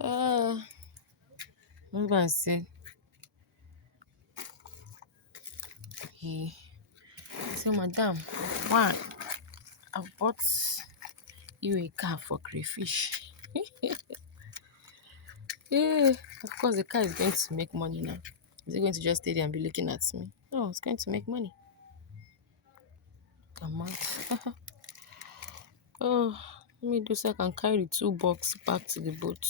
uh, husband said he said, Madam, why I bought you a car for crayfish. Yeah, of course the car is going to make money now. Is it going to just stay there and be looking at me? No, it's going to make money. Come on. Oh, let me do so I can carry the 2 bucks back to the boat.